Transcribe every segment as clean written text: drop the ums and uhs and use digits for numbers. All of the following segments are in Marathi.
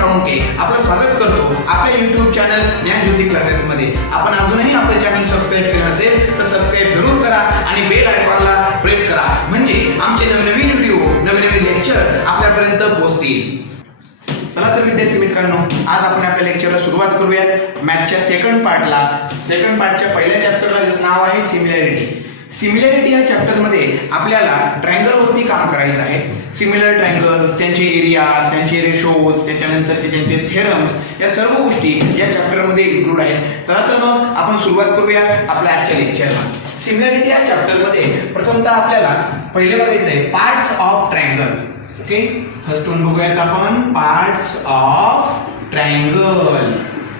साळुंखे आपलं स्वागत करतो आपल्या YouTube चॅनल ज्ञानज्योती क्लासेसमध्ये. आपण अजूनही आपले चॅनल सबस्क्राइब केले नसेल तर सबस्क्राइब जरूर करा आणि बेल आयकॉनला प्रेस करा, म्हणजे आमचे नवीन व्हिडिओ नवीन लेक्चर्स आपल्यापर्यंत पोहोचतील. चला तर विद्यार्थी मित्रांनो, आज आपण आपल्या लेक्चरला सुरुवात करूयात मॅथच्या सेकंड पार्टच्या पहिल्या चॅप्टरला ज्याचं नाव आहे सिमिलॅरिटी. सिमिलॅरिटी या चॅप्टरमध्ये आपल्याला ट्रायंगल वरती काम करायचं आहे. सिमिलर ट्रायंगल्स, त्यांचे एरियाज, त्यांचे रेशोज, त्याच्यानंतरचे त्यांचे थेरम्स, या सर्व गोष्टी या चॅप्टरमध्ये इन्क्लूड आहेत. चला तर मग आपण सुरुवात करूया आपल्या आजच्या लेक्चरला. सिमिलॅरिटी या चॅप्टरमध्ये प्रथमतः आपल्याला पहिले बघायचं आहे parts of triangle. Okay, first one बघूयात आपण parts of triangle.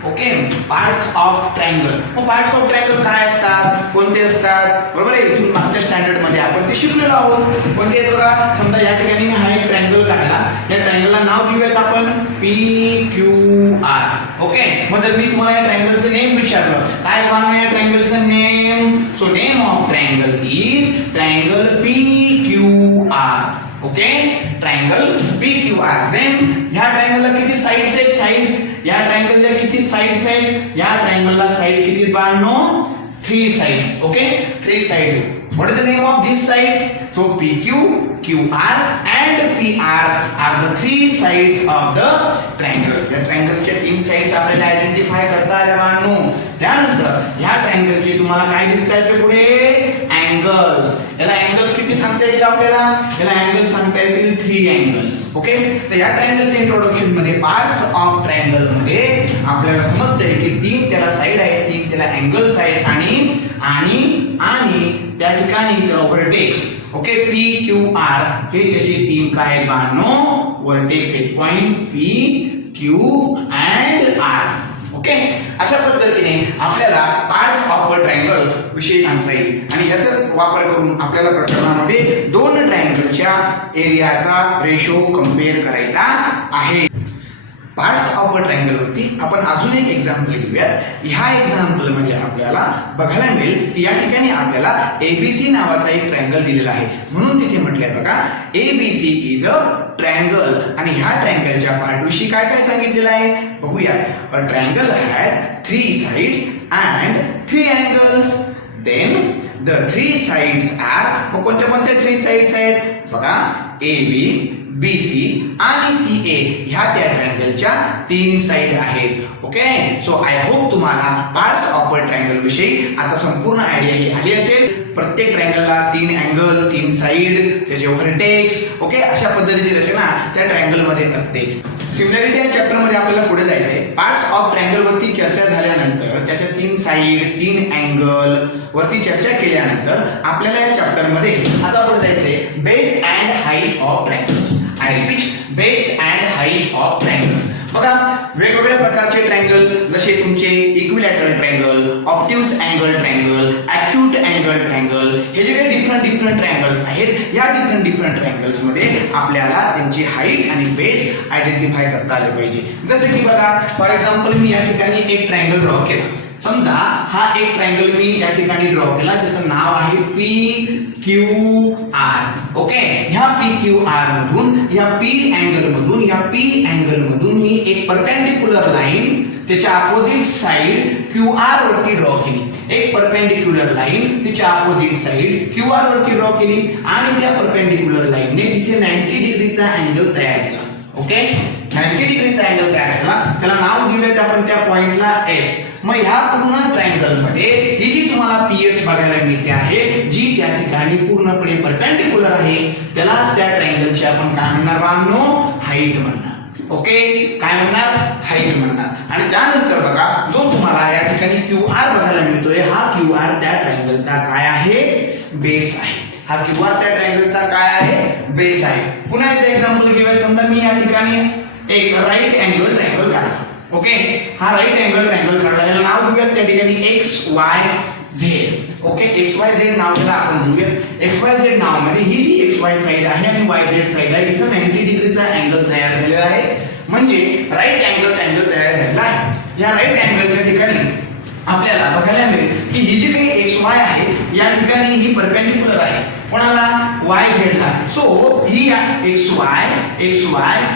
Okay, parts of triangle. मग पार्ट्स ऑफ ट्रायंगल काय असतात, कोणते असतात, बरोबर आहे. इथून मागच्या स्टँडर्ड मध्ये आपण ते शिकलेलो आहोत. कोणते आहेत बघा. समजा या ठिकाणी मी हा एक ट्रायंगल काढला, या ट्रायंगलला नाव देऊयात आपण PQR. ओके, मग जर मी तुम्हाला या ट्रायंगलचं नेम विचारलं, काय नाव आहे या ट्रायंगलचं name, so name of triangle is triangle PQR. Okay, triangle PQR. Then ह्या ट्रायंगलला किती साइड्स आहेत, साइड्स. या ट्रायंगलला किती साइड्स आहेत, या ट्रायंगलला साइड किती बाळनो, 3 sides. Okay, 3 side. What is the name of this side? So PQ, QR and PR are the 3 sides of the triangles. या ट्रायंगलच्या 3 साइड्स आपल्याला आयडेंटिफाय करता आल्या बाळनो. त्यानंतर या ट्रायंगलचे तुम्हाला काय दिसतायत रे पुढे, अँगल्स. याला अँगल्स किती सांगता येतील आपल्याला, याला अँगल्स सांगता येतील 3 अँगल्स. ओके, तर या ट्रायंगलच्या इंट्रोडक्शन मध्ये पार्ट्स ऑफ ट्रायंगल मध्ये आपल्याला समजतंय की 3 त्याला साइड आहेत, 3 त्याला अँगल्स आहेत आणि आणि आणि त्या ठिकाणी व्हर्टेक्स. ओके, PQR हे त्याचे 3 काय आहेत बाळांनो, व्हर्टेक्स आहेत. Point P, Q and R. Okay, अशा पद्धतीने आपल्याला पार्ट्स ऑफ अ ट्रायंगल विषयी सांगता येईल आणि याचाच वापर करून आपल्याला प्रकरणामध्ये 2 ट्रायंगलच्या एरियाचा रेशो कंपेअर करायचा आहे. पार्ट्स ऑफ अ ट्रायंगल वरती आपण अजून एक एक्झाम्पल घेऊयात. ह्या एक्झाम्पल मध्ये आपल्याला बघायला मिळेल की या ठिकाणी आपल्याला ABC नावाचा एक ट्रायंगल दिलेला आहे, म्हणून तिथे म्हटलंय बघा ABC इज अ ट्रायंगल. आणि ह्या ट्रायंगलच्या पार्ट विषयी काय काय सांगितलेलं आहे बघूया. A triangle has 3 sides and 3 angles. Then the 3 sides are, कोणत्या 3 साइड्स आहेत बघा, AB, BC आणि CA ह्या त्या ट्रायंगलच्या 3 साइड आहेत. ओके, सो आय होप तुम्हाला पार्ट्स ऑफ अ ट्रायंगल विषयी आता संपूर्ण आयडिया ही आली असेल. प्रत्येक ट्रायंगलला 3 अँगल, 3 साइड, त्याचे व्हर्टेक्स. ओके, अशा पद्धतीची रचना त्या ट्रायंगल मध्ये असते. सिमिलॅरिटी या चॅप्टर मध्ये आपल्याला पुढे जायचंय. पार्ट्स ऑफ ट्रायंगल वरती चर्चा झाल्यानंतर, त्याच्या 3 साइड, 3 अँगल वरती चर्चा केल्यानंतर आपल्याला या चॅप्टर मध्ये आता पुढे जायचंय base and height of triangles. I repeat, base and height of triangles. बघा, वेगवेगळ्या प्रकारचे ट्रायंगल जसे तुमचे equilateral triangle, obtuse angle triangle, acute angle triangle, हे जे काही डिफरंट ट्रायंगल्स आहेत, या डिफरंट ट्रायंगल्स मध्ये आपल्याला त्यांची हाईट आणि बेस आयडेंटिफाय करता आले पाहिजे. जसे की बघा, फॉर एक्झाम्पल मी या ठिकाणी एक ट्रायंगल ड्रॉ केला. समजा हा एक ट्रायंगल मी या ठिकाणी ड्रॉ केला, त्याचं नाव आहे PQR. ओके, ह्या PQR मधून, ह्या P अँगल मधून मी एक परपेंडिक्युलर लाईन त्याच्या अपोजिट साइड QR वरती ड्रॉ केली. एक परपेंडिक्युलर लाईन तिच्या अपोजिट साइड QR वरती ड्रॉ केली आणि त्या परपेंडिक्युलर लाईनने तिथे 90 डिग्रीचा अँगल तयार केला. ओके, 90 डिग्रीचा अँगल तयार केला, त्याला नाव देऊयात आपण त्या पॉइंटला S. मग ह्या पूर्ण ट्रायंगल मध्ये ही जी तुम्हाला PS बघायला मिळते आहे, जी त्या ठिकाणी पूर्णपणे परपेंडिक्युलर आहे, त्यालाच त्या ट्रायंगलची आपण काय म्हणणार बाळांनो, हाईट म्हणणार. ओके, काय म्हणणार, हाईट म्हणणार. आणि त्यानंतर बघा, जो तुम्हाला या ठिकाणी QR बघायला मिळतोय, हा QR त्या ट्रायंगलचा काय आहे, बेस आहे. हा QR त्या ट्रायंगलचा काय आहे, बेस आहे. पुन्हा एकदा एक्झाम्पल घेऊया. समजा मी या ठिकाणी एक राईट अँगल ट्रायंगल काढला. ओके, हा राईट अँगल ट्रायंगल काढला, याला नाव देऊयात त्या ठिकाणी XYZ. ओके, XYZ नाव त्याला आपण देऊया. XYZ नाव मध्ये ही जी XY साइड आहे आणि YZ साइड आहे, इथं 90 डिग्रीचा अँगल तयार झालेला आहे, म्हणजे राईट अँगल ट्रायंगल तयार झालेला आहे. या राईट अँगलच्या ठिकाणी आपल्याला बघायला मिळेल की ही जी काही XY आहे, या ठिकाणी ही परपेंडिक्युलर आहे. कोणाला YZ ला. सो ही XY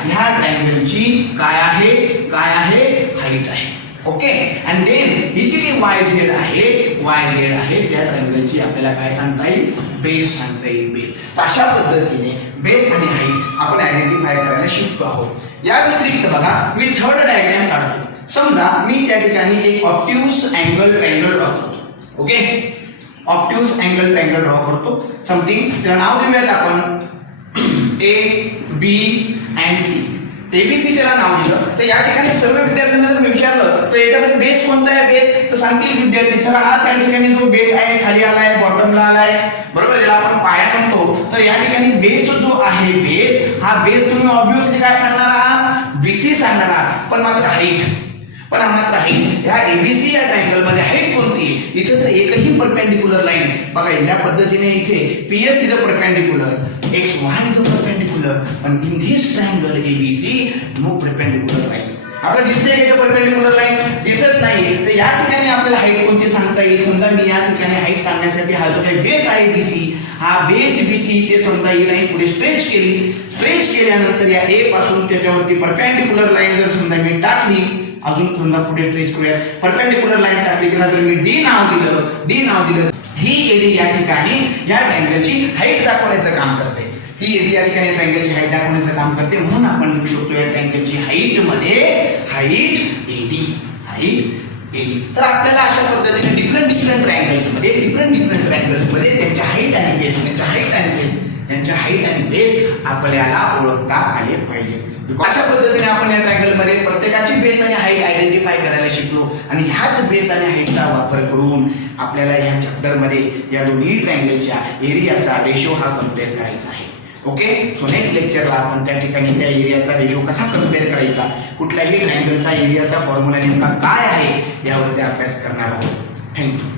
ह्या ट्रायंगलची काय आहे हाईट आहे. ओके अँड देन ही जी YZ आहे त्या ट्रायंगलची आपल्याला काय सांगता येईल बेस सांगता येईल बेस. तर अशा पद्धतीने बेस आणि हाईट आपण आयडेंटिफाय करायला शिकतो आहोत. या व्यतिरिक्त बघा मी थर्ड डायग्राम काढतो. समजा मी त्या ठिकाणी एक ऑब्ट्यूस अँगल ट्रायंगल ड्रॉ करतो. Okay obtuse angle triangle draw करतो. समथिंग त्याला नाव देऊयात आपण A B and C. ABC त्याला नाव दिलं. तर या ठिकाणी सर्व विद्यार्थ्यांना जर मी विचारलं तर याच्यामध्ये बेस कोणता आहे बेस तर सांगतील विद्यार्थी सर हा त्या ठिकाणी जो बेस आहे खाली आलाय बॉटमला आलाय बरोबर ज्याला आपण पाया म्हणतो. तर या ठिकाणी बेस जो आहे बेस हा बेस तुम्ही ऑब्व्हियसली काय सांगणार आहात BC सांगणार आहात. पण मात्र हाईट ह्या ABC या ट्रायंगल मध्ये हाईट कोणती इथे तर एकही परपेंडिक्युलर लाईन बघा या पद्धतीने इथे PS is a perpendicular XY is a perpendicular पण in this triangle ABC no perpendicular line. आपल्याला दिसते का परपेंडिक्युलर लाईन दिसत नाही. तर या ठिकाणी आपल्याला हाईट कोणती सांगता येईल. समजा मी या ठिकाणी हाईट सांगण्यासाठी हा जो काही बेस आहे BC हा बेस BC ते समजा ही लाईन पुढे स्ट्रेच केल्यानंतर या A पासून त्याच्यावरती परपेंडिक्युलर लाईन जर समजा मी टाकली अजून पुन्हा पुढे स्ट्रेच करूया परपेंडिक्युलर लाईन टाकली त्याला जर मी D नाव दिलं ही एडी या ठिकाणी या ट्रायंगलची हाईट दाखवण्याचं काम करते. ही एडी या ठिकाणी ट्रायंगलची हाईट दाखवण्याचं काम करते. म्हणून आपण लिहू शकतो या ट्रायंगलची हाईट मध्ये हाईट एडी. तर आपल्याला अशा पद्धतीने डिफरंट ट्रायंगल्स मध्ये त्यांच्या हाईट आणि बेस आपल्याला ओळखता आले पाहिजे. अशा पद्धतीने आपण या ट्रायंगल मध्ये प्रत्येकाची बेस आणि हाईट आयडेंटिफाय करायला शिकलो आणि ह्याच बेस आणि हाईटचा वापर करून आपल्याला या चॅप्टर मध्ये या दोन्ही ट्रायंगलच्या एरियाचा रेशो हा कम्पेअर करायचा आहे. ओके सो नेक्स्ट लेक्चरला आपण त्या ठिकाणी त्या एरियाचा रेशो कसा कम्पेअर करायचा कुठल्याही ट्रायंगलचा एरियाचा फॉर्म्युला नेमका काय आहे यावरती अभ्यास करणार आहोत. थँक्यू.